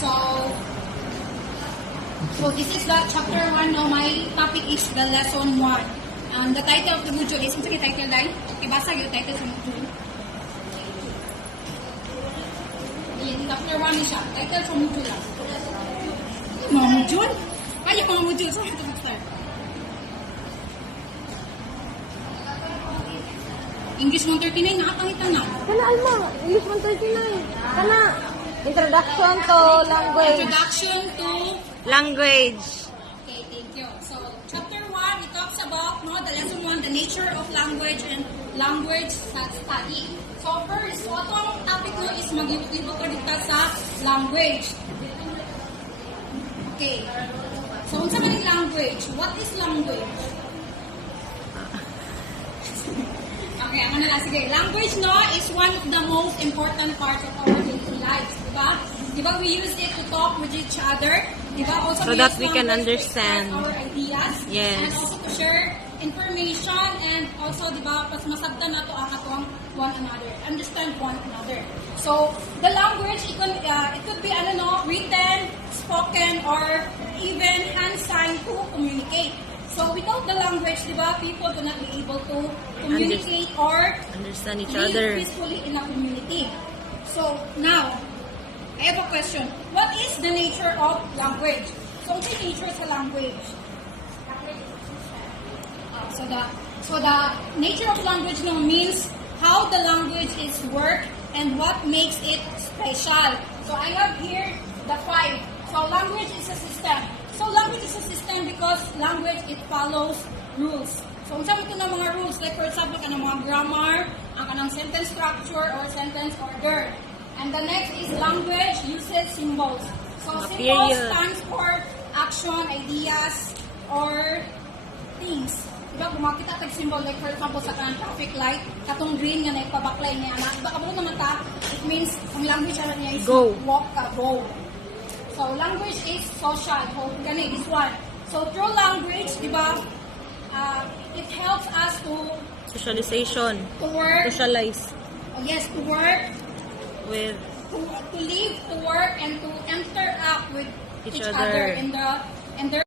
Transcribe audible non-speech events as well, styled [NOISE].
So, so this is the chapter 1. Now, my topic is the lesson 1. And the title of the module is, ano title dahil? Ibasa yung title sa module. Ayan, chapter 1 ni siya. Title sa module lang. Mga module? Ay, yung mga module. Sorry, ito start. English 139, nakakangita na. Kana alma, English 139. Kana introduction to language. Introduction to Language. Okay, thank you. So, chapter 1, it talks about no, the lesson 1, the nature of language and language study. So, first, so atong topic no is mag-ibo ko dito sa language. Okay. So, unsa man language? What is language? [LAUGHS] Okay, ang ano lang, sige. Language, no, is one of the most important parts of our daily lives. Diba? Diba we use it to talk with each other? Diba? Also, So we that we can understand. our ideas. Yes. And also to share information and also, diba, pas masabtan na to ang atong one another. Understand one another. So, the language, it could, uh, it could be, ano no, written, spoken, or even hand sign to communicate. So, without the language, diba, people do not be able to communicate or Understand each live other. peacefully in a community. So, now, I have a question. What is the nature of language? So, yung nature sa language? Uh, so, the, so the nature of language no means how the language is worked and what makes it special. So, I have here the five. So, language is a system. So, language is a system because language, it follows rules. So, unsa mo ito ng mga rules? Like, for example, kanang mga grammar, ang kanang structure or sentence order. And the next is language uses symbols. So, symbols stands for action, ideas, or things. Diba, kung makita tag symbol, like for example, sa kanang traffic light, katong green nga nagpabaklay niya, na, diba, kabalo naman ta, it means, ang language ano niya is Go. walk ka, go. So, language is social. So, gani, this one. So, through language, di ba, uh, it helps us to, Socialization. to work, Socialize yes, to work, with to, to live, to work, and to interact with Each each, other. other. in the, in their